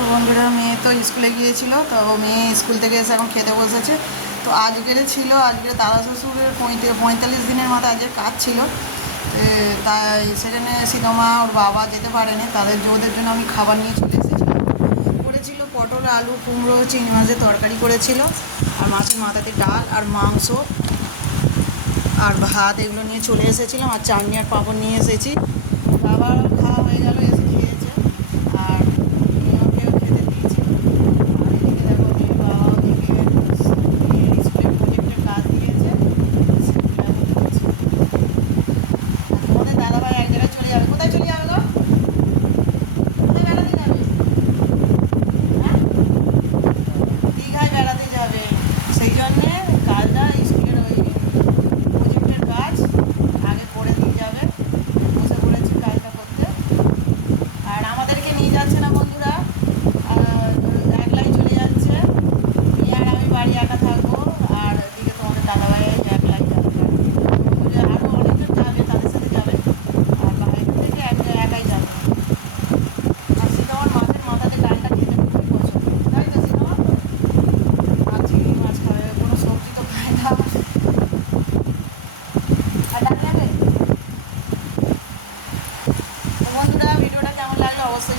তো বন্ধুরা মেয়ে তো স্কুলে গিয়েছিল, তো মেয়ে স্কুল থেকে এসে এখন খেতে বসেছে। তো আজকের দাদা শ্বশুরের 45 দিনের মাথায় আজকে কাজ ছিল, তাই সেখানে সীতামা ওর বাবা যেতে পারেনি, ওদের জন্য আমি খাবার নিয়ে চলে এসেছিলাম। করেছিল পটল, আলু, কুমড়ো, চিংড়ি মাছের তরকারি করেছিল, আর মাছের মাথাতে ডাল আর মাংস আর ভাত এগুলো নিয়ে চলে এসেছিলাম, আর চাটনি আর পাঁপড় নিয়ে এসেছি। বাবার খাওয়া হয়ে গেল, এসে খেয়েছে, আর মেয়েকেও খেতে দিয়েছি। আর এদিকে দেখো মেয়ের বাবা ওদিকে স্কুলের প্রজেক্টের কাজ দিয়েছে, সেগুলো এখন করছে। আর তোমাদের দাদাভাই এক জায়গায় চলে যাবে। কোথায় চলে যাবে গো? কোথায় বেড়াতে যাবে? হ্যাঁ, দীঘায় বেড়াতে যাবে। সেই জন্যে কাজটা স্কুলের ওই প্রজেক্টের কাজ আগে করে দিয়ে যাবে, বসে পড়েছি কাজটা করতে। আর আমাদেরকে নিয়ে যাচ্ছে না বন্ধুরা, একলাই চলে যাচ্ছে। মেয়ে আর আমি বাড়ি একা থাকবো, আর এদিকে তোমাদের দাদাভাই একলাই যাবে। আরও অনেকজন যাবে, তাদের সাথে যাবে, আর বাইরে থেকে একাই যাবে। আর সীতামার মাছের মাথাতে ডালটা খেতে খুবই পছন্দ, তাই না সীতামা? মাছ, চিংড়ি মাছ খাবে, কোনো সবজি তো খায় না। আর ডাল নেবে? তো বন্ধুরা ভিডিওটা কেমন লাগলো অবশ্যই